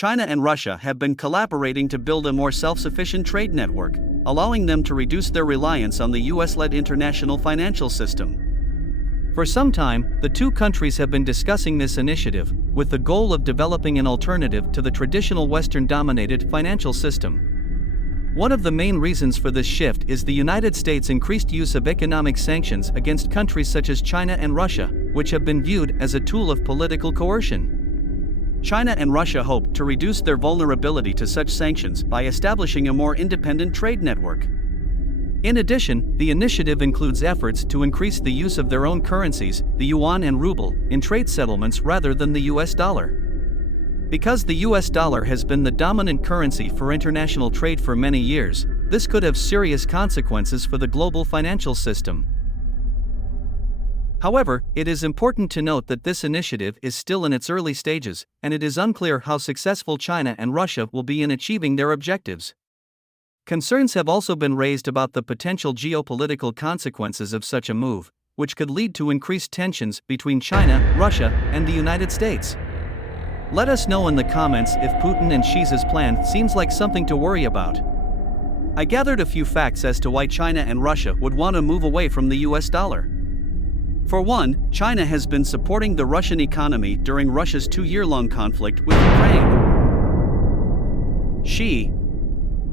China and Russia have been collaborating to build a more self-sufficient trade network, allowing them to reduce their reliance on the US-led international financial system. For some time, the two countries have been discussing this initiative, with the goal of developing an alternative to the traditional Western-dominated financial system. One of the main reasons for this shift is the United States' increased use of economic sanctions against countries such as China and Russia, which have been viewed as a tool of political coercion. China and Russia hope to reduce their vulnerability to such sanctions by establishing a more independent trade network. In addition, the initiative includes efforts to increase the use of their own currencies, the yuan and ruble, in trade settlements rather than the US dollar. Because the US dollar has been the dominant currency for international trade for many years, this could have serious consequences for the global financial system. However, it is important to note that this initiative is still in its early stages, and it is unclear how successful China and Russia will be in achieving their objectives. Concerns have also been raised about the potential geopolitical consequences of such a move, which could lead to increased tensions between China, Russia, and the United States. Let us know in the comments if Putin and Xi's plan seems like something to worry about. I gathered a few facts as to why China and Russia would want to move away from the US dollar. For one, China has been supporting the Russian economy during Russia's 2-year-long conflict with Ukraine. Xi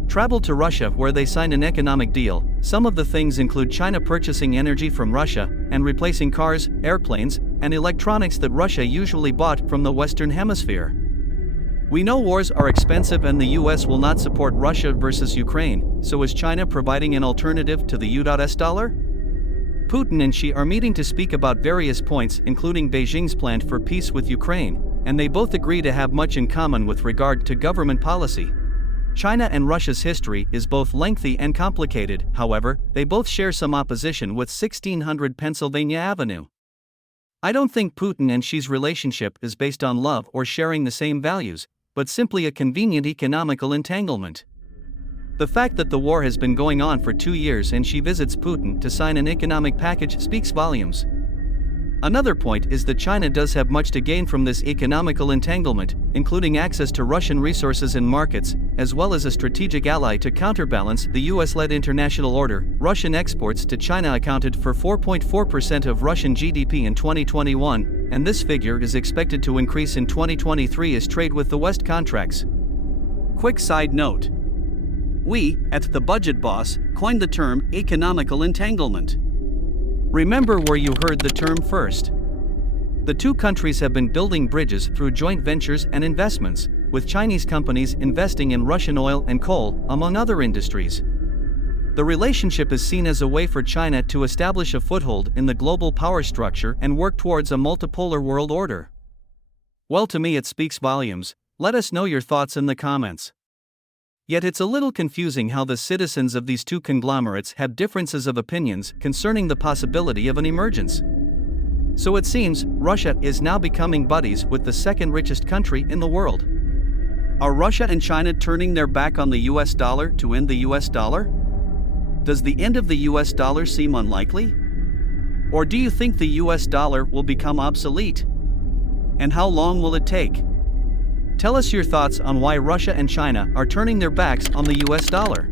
traveled to Russia where they signed an economic deal. Some of the things include China purchasing energy from Russia and replacing cars, airplanes, and electronics that Russia usually bought from the Western Hemisphere. We know wars are expensive and the US will not support Russia versus Ukraine, so is China providing an alternative to the US dollar? Putin and Xi are meeting to speak about various points, including Beijing's plan for peace with Ukraine, and they both agree to have much in common with regard to government policy. China and Russia's history is both lengthy and complicated, however, they both share some opposition with 1600 Pennsylvania Avenue. I don't think Putin and Xi's relationship is based on love or sharing the same values, but simply a convenient economical entanglement. The fact that the war has been going on for 2 years and Xi visits Putin to sign an economic package speaks volumes. Another point is that China does have much to gain from this economical entanglement, including access to Russian resources and markets, as well as a strategic ally to counterbalance the US-led international order. Russian exports to China accounted for 4.4% of Russian GDP in 2021, and this figure is expected to increase in 2023 as trade with the West contracts. Quick side note. We, at The Budget Boss, coined the term economical entanglement. Remember where you heard the term first. The two countries have been building bridges through joint ventures and investments, with Chinese companies investing in Russian oil and coal, among other industries. The relationship is seen as a way for China to establish a foothold in the global power structure and work towards a multipolar world order. Well, to me it speaks volumes. Let us know your thoughts in the comments. Yet it's a little confusing how the citizens of these two conglomerates have differences of opinions concerning the possibility of an emergence. So it seems, Russia is now becoming buddies with the second richest country in the world. Are Russia and China turning their back on the US dollar to end the US dollar? Does the end of the US dollar seem unlikely? Or do you think the US dollar will become obsolete? And how long will it take? Tell us your thoughts on why Russia and China are turning their backs on the US dollar.